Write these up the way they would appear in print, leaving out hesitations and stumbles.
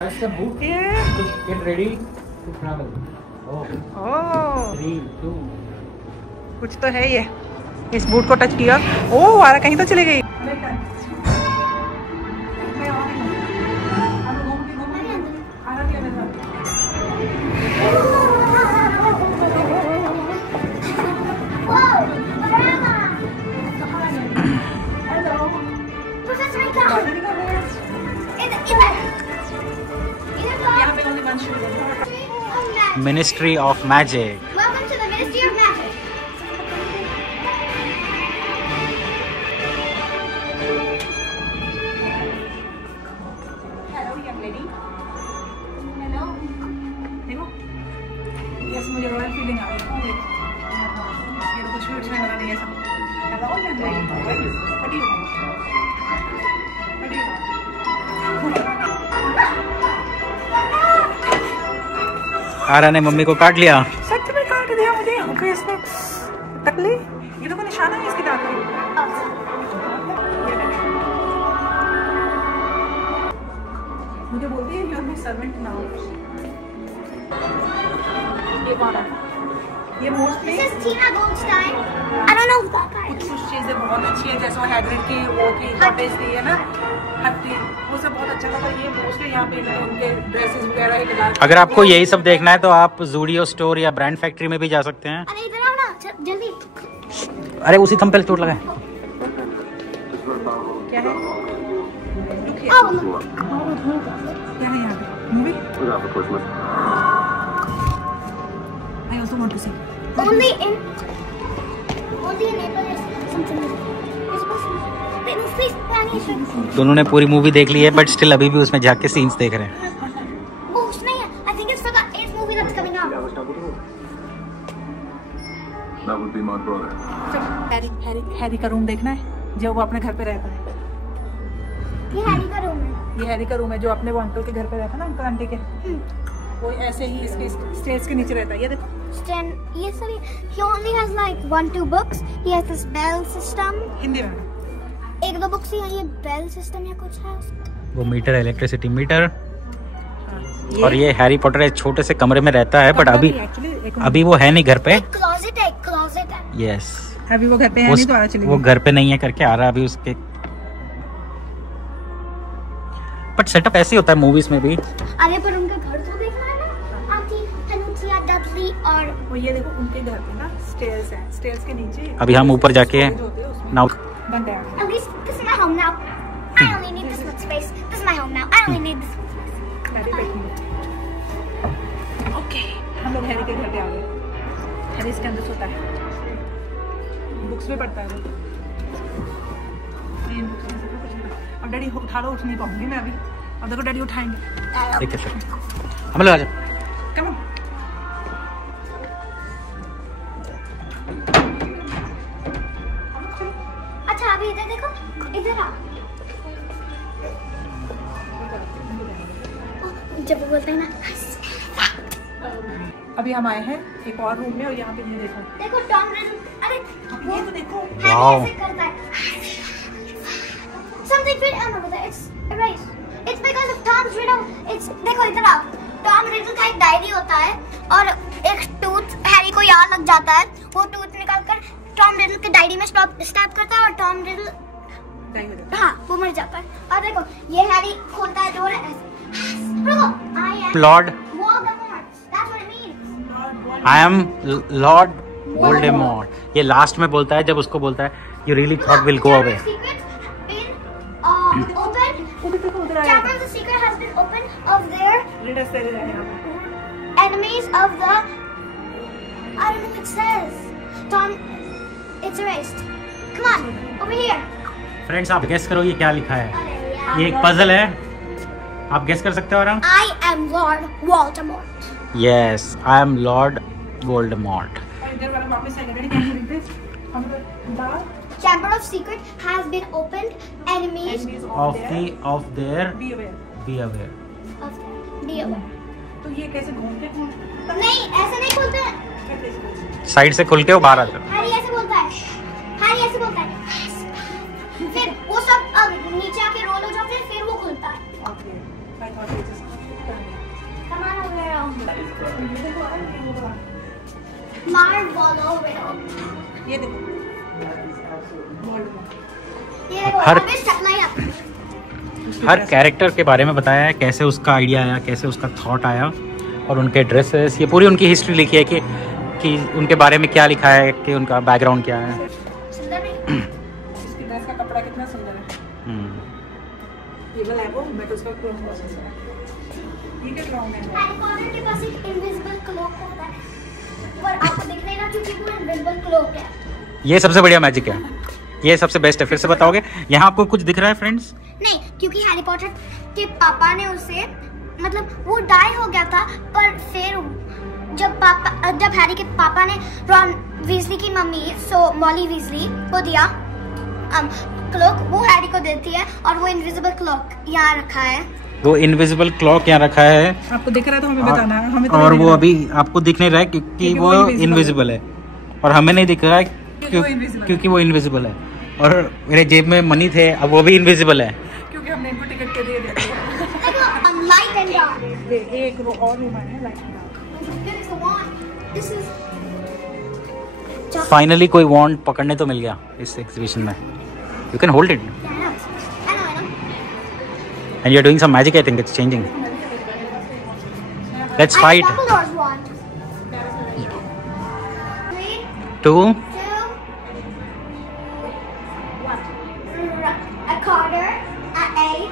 That's the boot. Yeah. Just get ready to travel. Oh. 3, 2. कुछ तो है ये। इस बूट को टच किया, ओह वारा कहीं तो चली गई। Ministry of Magic. Welcome to the Ministry of Magic. Hello, young lady. Hello. देखो, yes मुझे रॉयल फीलिंग आ रही है। ये तो कुछ भी उठने वाला नहीं है सब। Hello, young lady. What do you want? What do you want? आरा ने मम्मी को काट लिया। सच में काट दिया मुझे यहाँ पे इसने टकली। ये तो कोई निशाना है इसके दांत में। मुझे बोलती है you're my servant now। ये कौन है? ये mostly This is Tina Goldstein. I don't know that guy. कुछ चीजें बहुत अच्छी है, जैसे वो हैग्रिड की वो की कॉटेज थी है ना, हट्टी वो सब बहुत अच्छा था। पर ये मोस्टली यहाँ पे उनके ड्रेसेस वगैरह ही लगा। अगर आपको यही सब देखना है तो आप ज़ूडियो स्टोर या ब्रांड फैक्ट्री में भी जा सकते हैं। अरे इधर आओ ना जल्दी। अरे उसी थंब पे चोट लगा है। क्या है? Oh, look. क्या है यहाँ पे? Movie? I also want to see. Only in April is something. You're supposed to. Wait, no, please, Spanish. दोनों ने पूरी मूवी देख ली है बट स्टिल अभी भी उसमें झांक के सीन्स देख रहे हैं। वो उसमें है. I think it's for the 8th movie that's coming out. That would be my brother. Harry का रूम देखना है जो वो अपने घर पे रहता है। ये हैरी का रूम है. ये हैरी का रूम है जो अपने वो अंकल के घर पे रहता है ना, अंकल आंटी के। वो ऐसे ही इसके स्टेज के नीचे रहता है। ये देखो Stan, ये सभी. He only has like 1-2 books. He has this bell system. Hindi में। 1-2 books ही है. ये bell system या कुछ है उसका. वो मीटर है, इलेक्ट्रिसिटी मीटर। और ये हैरी पॉटर एक छोटे से कमरे में रहता है बट अभी वो है नहीं घर पे। क्लोजेट है, क्लोजेट है. यस, अभी वो घर पे है नहीं तो आ चली वो घर पे नहीं है करके आ रहा अभी उसके। बट सेटअप ऐसे ही होता है मूवीज में भी। अरे पर उनका घर तो देखना है ना. आंटी हनुचिया डडली और वो ये देखो उनके घर पे ना स्टेयर्स है, स्टेयर्स के नीचे अभी हम ऊपर जाके नाउ बंद है। at least this is my home now. I only need this much space. This is my home now. I only need this much space. मैं भी बैठी ओके, हम लोग हैरी के घर पे आ गए। हैरी इसके अंदर सोता है, बुक्स में पढ़ता है वो। अब डैडी उठा लो, उठ नहीं पाऊंगी मैं अभी। अब देखो डैडी उठाएंगे। ठीक है सर, हम लोग आ जाओ। Come on. अच्छा अभी इधर देखो, इधर आओ. जब वो बोलते हैं ना अभी हम आए हैं एक और रूम में और यहाँ पे ये देखो देखो टॉम रिडल. अरे ये तो देखो वाओ, ऐसे करता है. Something very unnoticed. It's erased. It's because of Tom's riddle. It's देखो इधर आओ. टॉम रिडल का एक डायरी होता है और एक टूथ हैरी को याद लग जाता है. वो टूथ निकालकर टॉम रिडल के डायरी में स्टैब करता है और टॉम रिडल हाँ वो मर जाता है. और देखो ये हैरी खोलता है डोर ऐसे. Lord That's what it means. I am Lord Voldemort. ये लास्ट में बोलता है जब उसको बोलता है you really thought will go away. Chapter of the Secret has been opened of their enemies of the. I don't know what it says. Tom, it's erased. Come on, over here. Friends आप guess करो ये क्या लिखा है। ये एक puzzle है, आप गेस कर सकते हो आराम। I am Lord Voldemort. Yes, I am Lord Voldemort. Chamber of Secret has been opened. Enemies of their Be aware. be aware। of their. Be aware. तो ये कैसे घूमते नहीं ऐसे नहीं बोलते हैं. साइड से खुल के वो बाहर आता है। हैरी ऐसे बोलता है. हैरी ऐसे बोलता है. फिर वो सब नीचे आके रोल हो जाते हैं, फिर वो खुलता है. Okay. I thought it was Marvolo. ये देखो हर कैरेक्टर के बारे में बताया है, कैसे उसका आइडिया आया, कैसे उसका थॉट आया, और उनके ड्रेसेस, ये पूरी उनकी हिस्ट्री लिखी है कि उनके बारे में क्या लिखा है, कि उनका बैकग्राउंड क्या है। इसकी ड्रेस का कपड़ा कितना सुंदर है। ये वाला है वो, बट उसका क्लोथ बहुत सुंदर है। ये क्या क्राउन है? हैरी पॉटर के पास एक इनविजिबल क्लोक होता है, पर आपको दिख नहीं रहा क्योंकि वो इनविजिबल क्लोक है। ये सबसे बढ़िया मैजिक है, ये सबसे बेस्ट है। फिर से बताओगे? यहाँ आपको कुछ दिख रहा है फ्रेंड्स? नहीं, क्योंकि हैरी पॉटर के पापा ने उसे, मतलब वो डाई हो गया था, पर फिर जब हैरी के पापा ने रॉन वीजली की मम्मी मॉली वीजली को दिया क्लॉक, वो हैरी को देती है, और वो इनविजिबल क्लॉक यहाँ रखा है। वो इनविजिबल क्लॉक यहाँ रखा है। आपको दिख रहा है तो हमें बताना है। हमें तो और वो अभी आपको दिख नहीं रहा है क्योंकि वो इनविजिबल है, और हमें नहीं दिख रहा है क्योंकि वो इनविजिबल है। और मेरे जेब में मनी थे, अब वो भी इनविजिबल है क्योंकि हमने इनको टिकट के दिए थे। लाइट एंड डार्क, एक रो और रूम है लाइट एंड डार्क। फाइनली कोई वॉन्ड पकड़ने तो मिल गया इस एग्जीबिशन में। You can hold it and you are doing some magic. I think it's changing. Let's fight. 2 a quarter, a 8.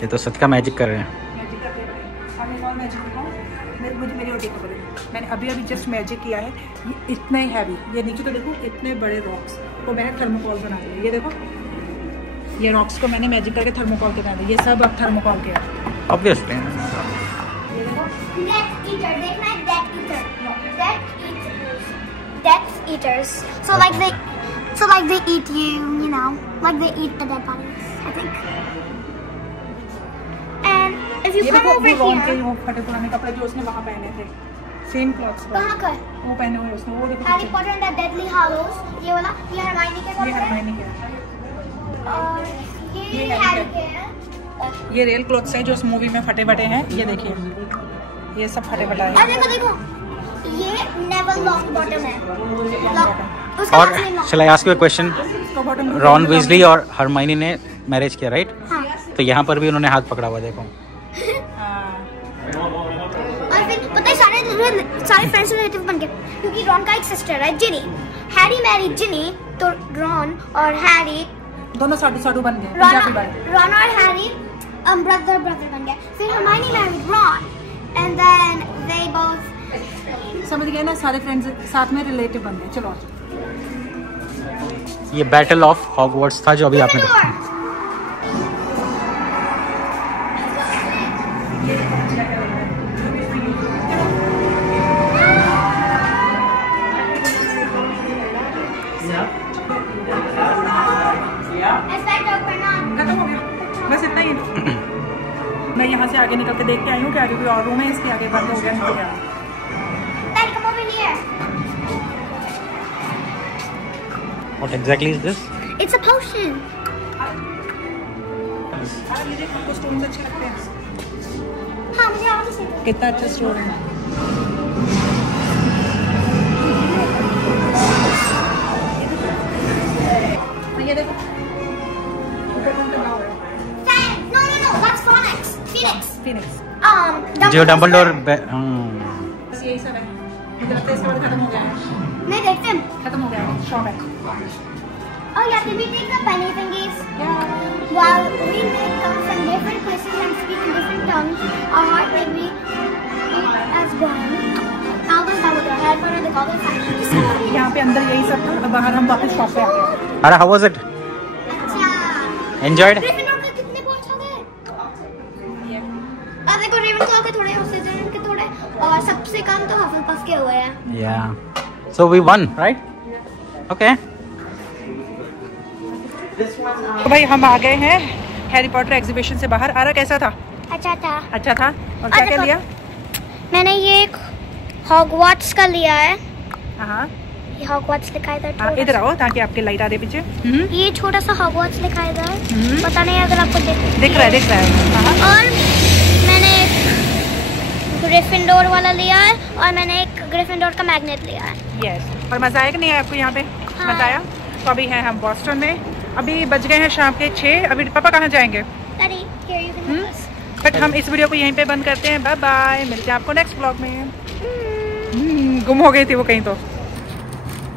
ये तो सच का मैजिक कर रहे हैं। मुझे मेरी ओटी को बोले, मैंने अभी जस्ट मैजिक किया है। ये इतना ही हैवी, ये नीचे तो देखो इतने बड़े रॉक्स को मैंने थर्मोकॉल बना दिया। ये देखो, ये रॉक्स को मैंने मैजिक करके थर्मोकॉल के बना दिया। ये सब अब थर्मोकॉल के हैं ऑब्वियसली। ये देखो, Death Eater, देखना है Death Eater, Death Eaters. So like they eat you know, like they eat the dead bodies, I think. And if you come over here, वो फटे पुराने कपड़े जो उसने वहाँ पहने थे, सेम क्लॉथ्स कहाँ का? वो पहने हुए उसने, वो देखो Harry Potter and the Deathly Hallows, ये वाला, ये हरमाइनी के ये कपड़े, हरमाइनी के, और ये हैरी के हैं। ये रियल क्लॉथ्स है जो उस मूवी में फटे बटे हैं। ये देखिए, ये सब फटे बटा है। और देखो, ये नेवर लॉक बॉटम है। और shall I ask you a question? Ron Weasley और हरमाइनी ने मैरिज किया, राइट? हाँ। तो यहाँ पर भी उन्होंने हाथ पकड़ा हुआ, देखो। और फिर पता है सारे फ्रेंड्स रिलेटिव बन गए, क्योंकि रॉन का एक सिस्टर है जिनी। हैरी मैरी जिनी, तो रॉन और हैरी दोनों साडू बन गए। रॉन और हैरी ब्रदर बन गए। फिर Hermione married Ron, and then they both, समझ गए ना, सारे फ्रेंड्स साथ में रिलेटिव बन गए। चलो, ये बैटल ऑफ हॉगवर्ट्स था जो अभी आपने देखा। खत्म हो गया, बस इतना ही। मैं यहाँ से आगे निकल के देख के आई हूँ कि आगे कोई और रूम है, इसके आगे बंद हो गया, निकल गया। What exactly is this? It's a potion. ये देखो, आपको स्टोन्स अच्छे लगते हैं। हाँ, मुझे और से कितना अच्छा स्टोन है। ये देखो, No, that's Phoenix. जो डंबलडोर बस यही सब है। मुझे लगता है इसके बाद खत्म हो गया है। नहीं देखते हैं। खत्म हो गया है, शॉप है। Oh yeah, did we take the penny thingies? While we may come from different places and speak in different tongues, our heart may be as one. Albus Dumbledore, Harry Potter and the Goblet of Fire. यहाँ पे अंदर यही सब था, बाहर हम वापस shop पे आ गए। अरे how was it? अच्छा। Enjoyed? Gryffindor के कितने points हो गए? अब देखो, Ravenclaw के थोड़े, Slytherin के थोड़े, और सबसे कम तो Hufflepuff के हुए हैं। Yeah. So we won, right? Okay. तो भाई हम आ गए हैं हैरी पॉटर एग्जीबिशन से बाहर। आरा कैसा था? अच्छा था। अच्छा था। और क्या क्या लिया? मैंने ये एक हॉगवर्ट्स का लिया है। हाँ, ये हॉगवर्ट्स लिखा है इधर। इधर आओ ताकि आपके लाइट आ रहे पीछे। ये छोटा सा हॉगवर्ट्स लिखा है इधर। पता नहीं अगर आपको दिख रहा है। हाँ। और ग्रिफिंडोर वाला लिया है और मैंने एक ग्रिफिंडोर का मैग्नेट लिया है। यस। और मज़ा आया कि नहीं आया आपको यहाँ पे? हाँ। मज़ा आया। तो अभी हैं हम बॉस्टन में, अभी बज गए हैं शाम के 6। अभी पापा कहाँ जाएंगे? बट हम इस वीडियो को यहीं पे बंद करते हैं। बाय बाय, मिलते हैं आपको नेक्स्ट ब्लॉग में। गुम हो गई थी वो कहीं, तो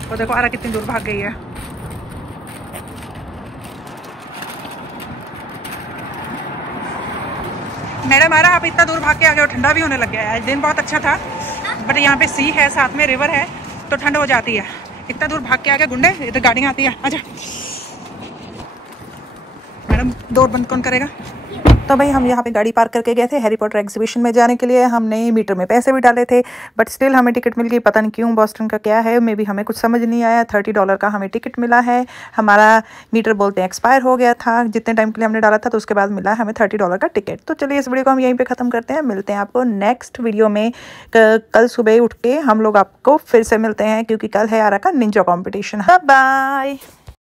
वो देखो आरा कितनी दूर भाग गई है। मैडम आरा, आप इतना दूर भाग के आ गए हो, ठंडा भी होने लग गया है। आज दिन बहुत अच्छा था, बट यहाँ पे सी है, साथ में रिवर है, तो ठंड हो जाती है। इतना दूर भाग के आ गए गुंडे, इधर गाड़ियाँ आती है। आजा मैडम, डोर बंद कौन करेगा? तो भाई हम यहाँ पे गाड़ी पार्क करके गए थे हैरी पॉटर एग्जीबिशन में जाने के लिए। हमने मीटर में पैसे भी डाले थे, बट स्टिल हमें टिकट मिल गई। पता नहीं क्यों, बॉस्टन का क्या है, मे बी हमें कुछ समझ नहीं आया। $30 का हमें टिकट मिला है। हमारा मीटर बोलते हैं एक्सपायर हो गया था, जितने टाइम के लिए हमने डाला था, तो उसके बाद मिला हमें $30 का टिकट। तो चलिए इस वीडियो को हम यहीं पर ख़त्म करते हैं। मिलते हैं आपको नेक्स्ट वीडियो में। कल सुबह उठ के हम लोग आपको फिर से मिलते हैं, क्योंकि कल है आरा का निंजा कॉम्पिटिशन। बाय।